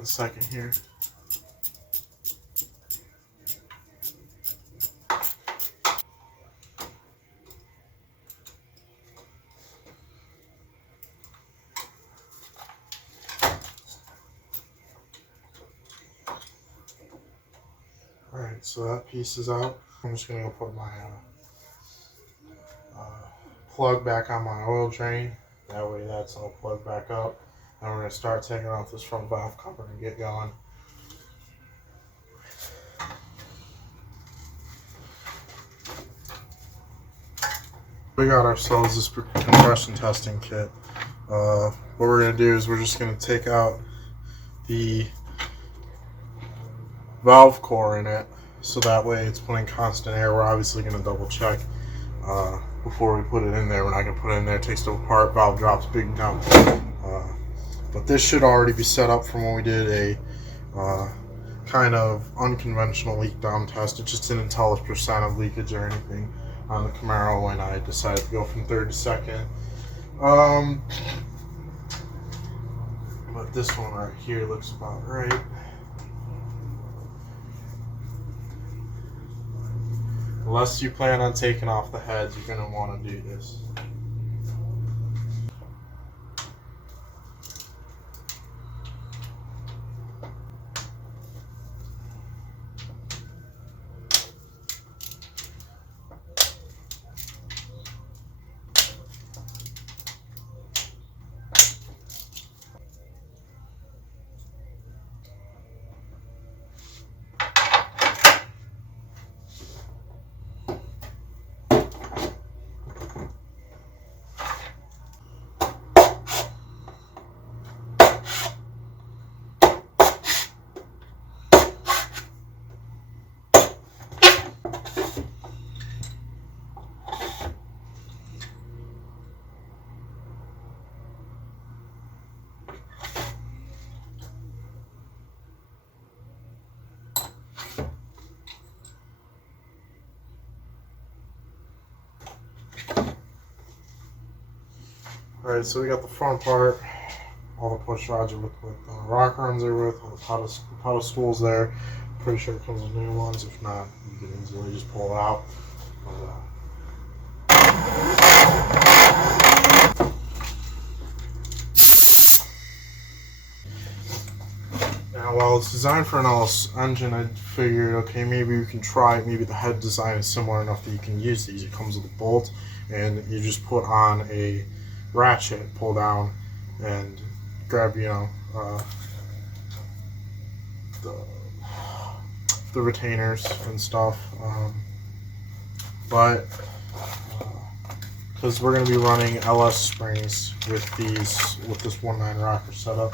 a second here. Alright, so that piece is out. I'm just going to go put my plug back on my oil drain. That way that's all plugged back up. And we're going to start taking off this front valve cover and get going. We got ourselves this compression testing kit. What we're going to do is we're just going to take out the valve core in it, so that way it's putting constant air. We're obviously going to double check before we put it in there. We're not going to put it in there, it takes it apart, valve drops, big dump. But this should already be set up from when we did a kind of unconventional leak down test. It just didn't tell us percent of leakage or anything on the Camaro when I decided to go from third to second. But this one right here looks about right. Unless you plan on taking off the heads, you're going to want to do this. Alright, so we got the front part, all the push rods are with rock runs are with, all the pedal stools there. Pretty sure it comes with new ones. If not, you can easily just pull it out. Now, while it's designed for an LS engine, I figured, okay, maybe you can try it. Maybe the head design is similar enough that you can use these. It comes with a bolt, and you just put on a ratchet, pull down, and grab, the retainers and stuff. But because we're going to be running LS springs with this 1.9 rocker setup.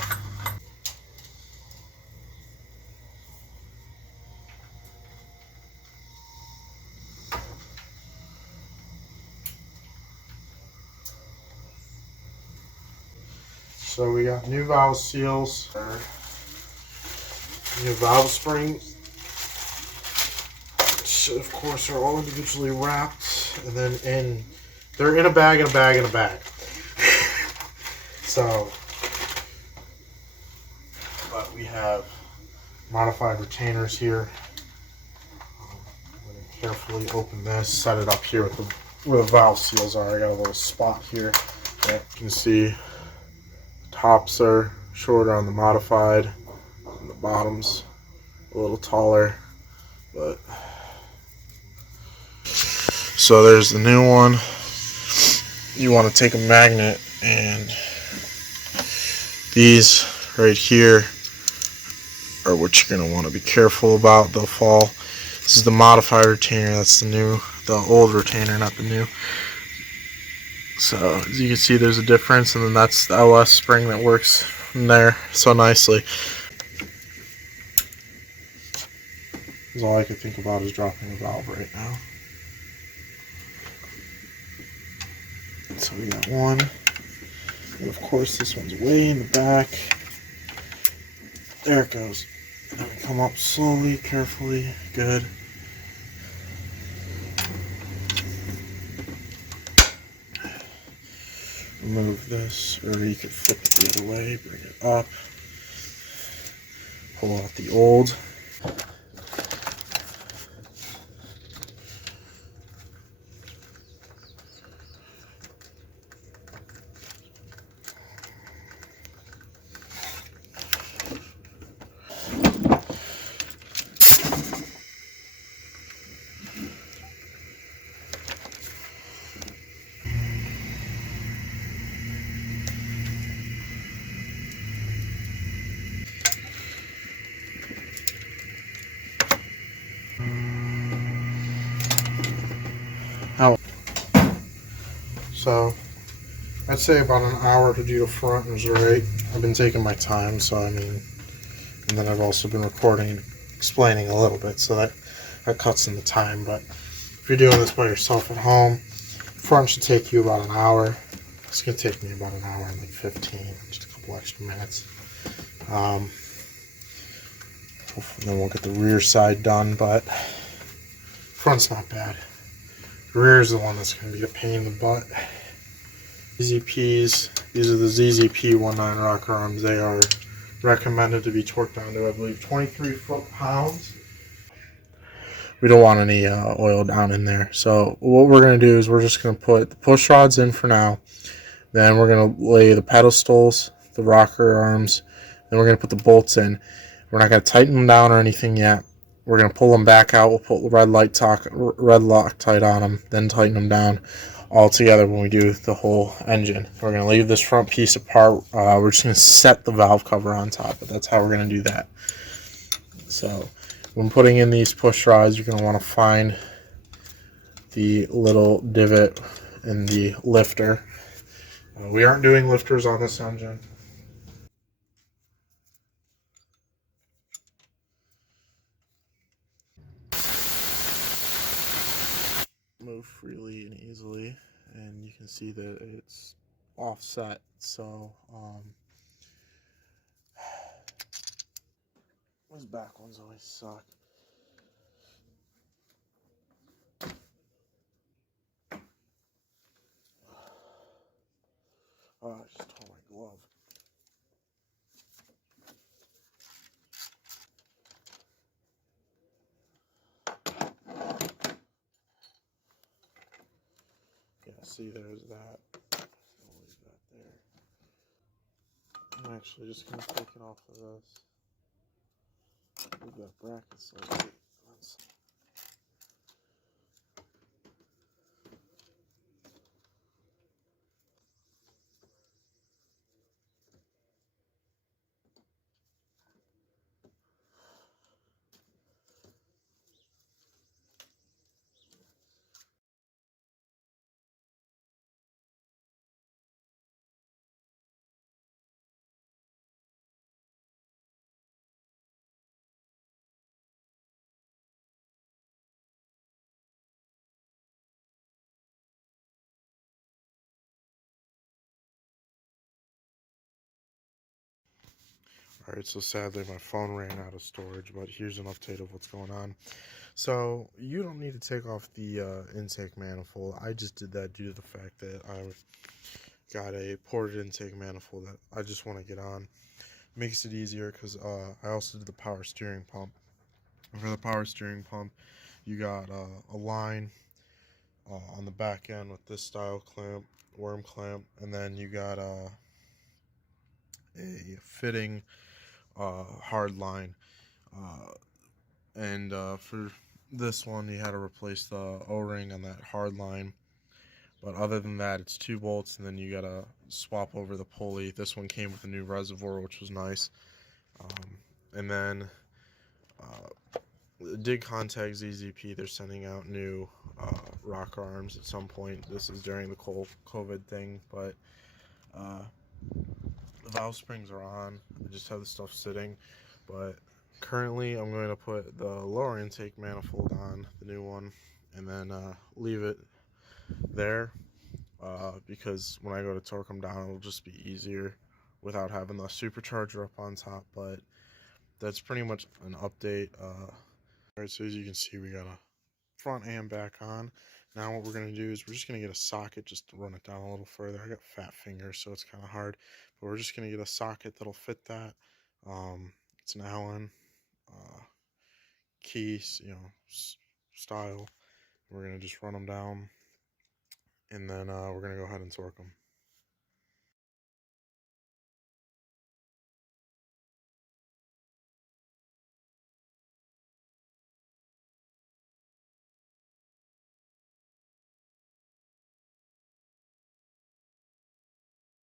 So we got new valve seals, new valve springs, which of course are all individually wrapped, and then they're in a bag, in a bag, in a bag. So, but we have modified retainers here. I'm going to carefully open this, set it up here with where the valve seals are. I got a little spot here that you can see. Tops are shorter on the modified, and the bottoms a little taller, but so there's the new one. You want to take a magnet, and these right here are what you're going to want to be careful about. They'll fall. This is the modified retainer. That's the old retainer, not the new. So as you can see, there's a difference, and then that's the LS spring that works in there so nicely. That's all I can think about is dropping a valve right now. So we got one, and of course this one's way in the back. There it goes. And then we come up slowly, carefully, good. Remove this, or you could flip it the other way, bring it up. Pull out the old. So I'd say about an hour to do the front is right. I've been taking my time, so I mean, and then I've also been recording and explaining a little bit, so that cuts in the time. But if you're doing this by yourself at home, front should take you about an hour. It's gonna take me about an hour and like 15, just a couple extra minutes. Then we'll get the rear side done, but front's not bad. The rear is the one that's gonna be a pain in the butt. ZZPs, these are the ZZP 19 rocker arms. They are recommended to be torqued down to, I believe, 23 foot-pounds. We don't want any oil down in there. So what we're going to do is we're just going to put the push rods in for now. Then we're going to lay the pedestals, the rocker arms. Then we're going to put the bolts in. We're not going to tighten them down or anything yet. We're going to pull them back out. We'll put red Loctite on them, then tighten them down all together when we do the whole engine. We're going to leave this front piece apart. We're just going to set the valve cover on top, but that's how we're going to do that. So when putting in these push rods, you're going to want to find the little divot in the lifter. We aren't doing lifters on this engine. Move freely and easily, and you can see that it's offset, so those back ones always suck. Oh, I just tore my glove. Yeah, see, there's that. I'll leave that there. I'm actually just going to take it off of this. Move that bracket slightly. Alright, so sadly my phone ran out of storage, but here's an update of what's going on. So, you don't need to take off the intake manifold. I just did that due to the fact that I got a ported intake manifold that I just want to get on. Makes it easier because I also did the power steering pump. And for the power steering pump, you got a line on the back end with this style clamp, worm clamp, and then you got a fitting hard line, and for this one you had to replace the O-ring on that hard line, but other than that it's 2 bolts, and then you gotta swap over the pulley. This one came with a new reservoir, which was nice. And then did contact ZZP. They're sending out new rocker arms at some point. This is during the COVID thing, but the valve springs are on. I just have the stuff sitting, but currently I'm going to put the lower intake manifold on, the new one, and then leave it there because when I go to torque them down, it'll just be easier without having the supercharger up on top. But that's pretty much an update. Alright, so as you can see, we got a front and back on. Now what we're going to do is we're just going to get a socket just to run it down a little further. I got fat fingers, so it's kind of hard, but we're just going to get a socket that'll fit that. It's an Allen key, style. We're gonna just run them down, and then we're gonna go ahead and torque them.